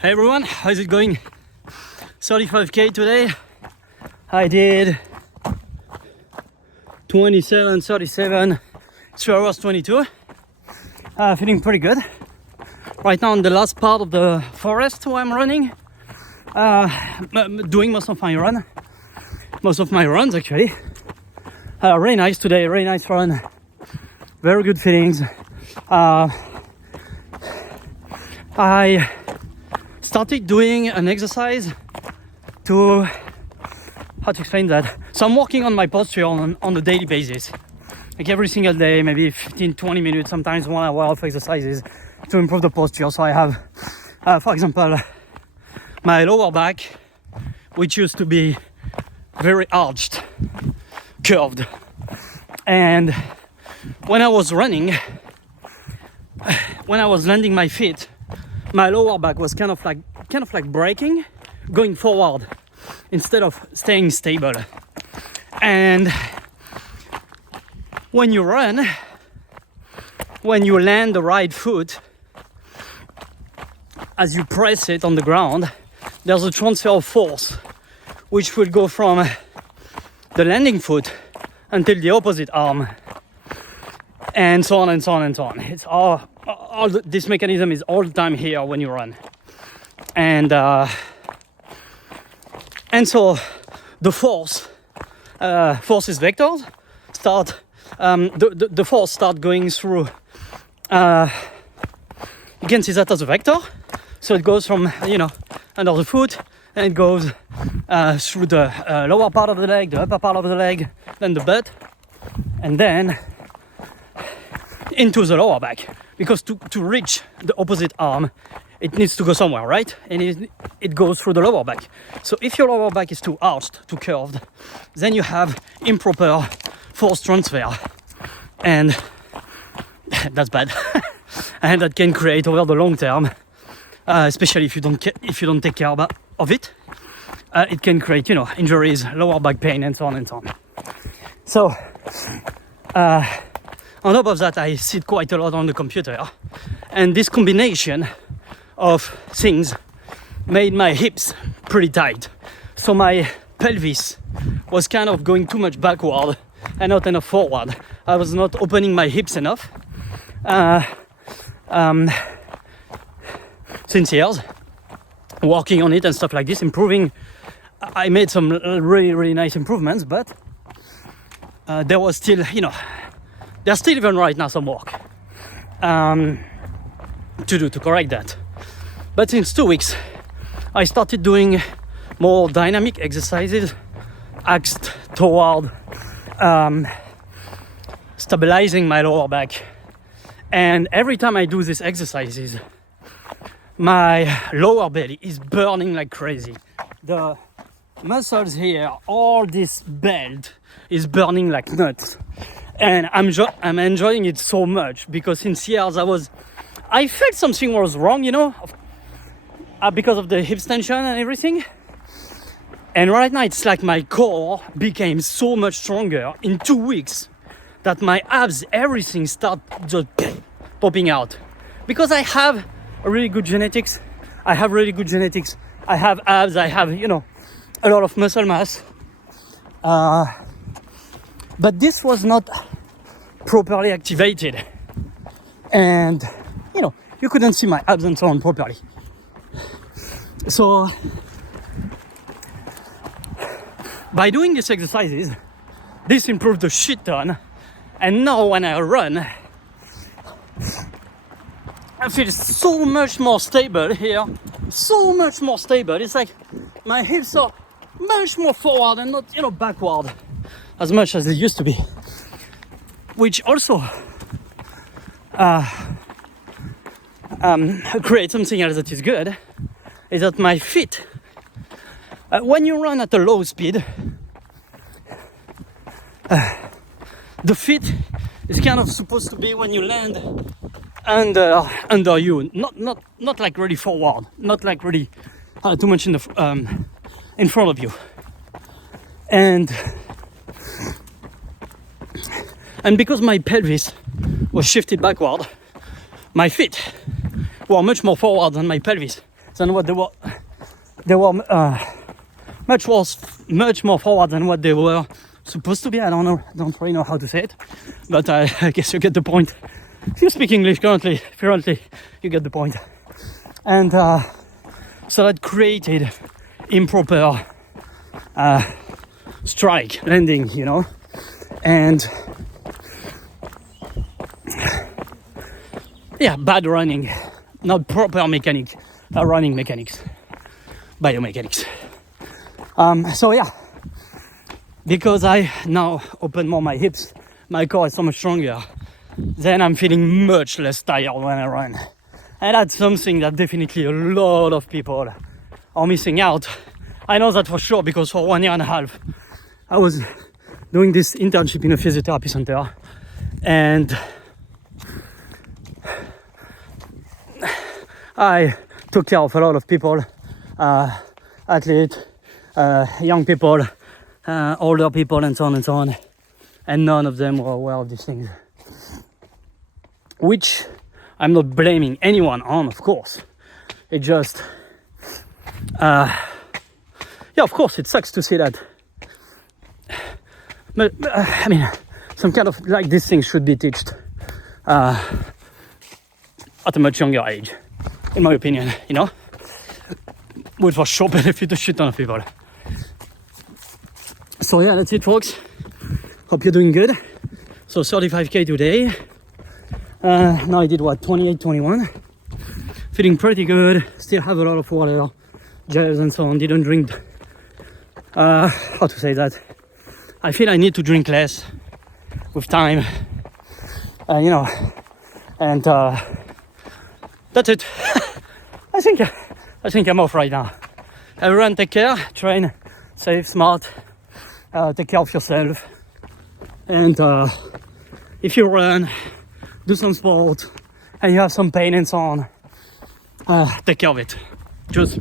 Hey everyone, how's it going? 35k today. I did 27, 37, 2 hours 22. Feeling pretty good. Right now on the last part of the forest where I'm running. Doing most of my runs actually. Really nice today, really nice run. Very good feelings. I started doing an exercise to, how to explain that? So I'm working on my posture on a daily basis. Like every single day, maybe 15-20 minutes, sometimes 1 hour of exercises to improve the posture. So I have, for example, my lower back, which used to be very arched, curved. And when I was running, when I was landing my feet, my lower back was kind of like breaking, going forward instead of staying stable. And when you run, when you land the right foot, as you press it on the ground, there's a transfer of force which will go from the landing foot until the opposite arm, and so on and so on and so on. It's all this mechanism is all the time here when you run, and so the force is vectors. The force start going through. You can see that as a vector. So it goes from under the foot, and it goes through the lower part of the leg, the upper part of the leg, then the butt, and then into the lower back. Because to reach the opposite arm, it needs to go somewhere, right? And it goes through the lower back. So if your lower back is too arched, too curved, then you have improper force transfer, and that's bad. And that can create over the long term, especially if you don't take care of it, it can create injuries, lower back pain, and so on and so on. So on top of that, I sit quite a lot on the computer, and this combination of things made my hips pretty tight. So my pelvis was kind of going too much backward and not enough forward. I was not opening my hips enough. Since years, working on it and stuff like this, improving. I made some really, really nice improvements, but there was still, there's still even right now some work to do to correct that. But since 2 weeks, I started doing more dynamic exercises axed toward stabilizing my lower back. And every time I do these exercises, my lower belly is burning like crazy. The muscles here, all this belt is burning like nuts. And I'm enjoying it so much, because since years I felt something was wrong, because of the hip tension and everything. And right now it's like my core became so much stronger in 2 weeks that my abs, everything start just popping out. Because I have really good genetics. I have abs, I have, a lot of muscle mass. But this was not properly activated. And, you couldn't see my abs and so on properly. So, by doing these exercises, this improved a shit ton. And now when I run, I feel so much more stable here. So much more stable. It's like my hips are much more forward and not, backward as much as they used to be. Which also creates something else that is good, is that my feet, when you run at a low speed, the feet is kind of supposed to be when you land under you, not like really forward, not like really too much in front of you, and because my pelvis was shifted backward, my feet were much more forward than my pelvis. than what they were. They were much more forward than what they were supposed to be. I don't know, don't really know how to say it, but I guess you get the point. If you speak English currently, you get the point. And so that created improper strike landing, you know, and yeah, bad running, not proper running mechanics, biomechanics. So yeah, because I now open more my hips, my core is so much stronger, then I'm feeling much less tired when I run. And that's something that definitely a lot of people are missing out. I know that for sure, because for 1.5 years, I was doing this internship in a physiotherapy center, and I took care of a lot of people, athletes, young people, older people, and so on, and none of them were aware of these things. Which I'm not blaming anyone on, of course. It just, yeah, of course, it sucks to see that. But I mean, some kind of like these things should be taught at a much younger age, in my opinion, you know, would for sure benefit a shit ton of people. So yeah, that's it, folks. Hope you're doing good. So 35k today. Now I did what, 28, 21. Feeling pretty good. Still have a lot of water, gels and so on. Didn't drink. How to say that? I feel I need to drink less with time. You know, and that's it. I think I'm off right now. Everyone, take care. Train safe, smart. Take care of yourself. And if you run, do some sport, and you have some pain and so on, take care of it. Cheers.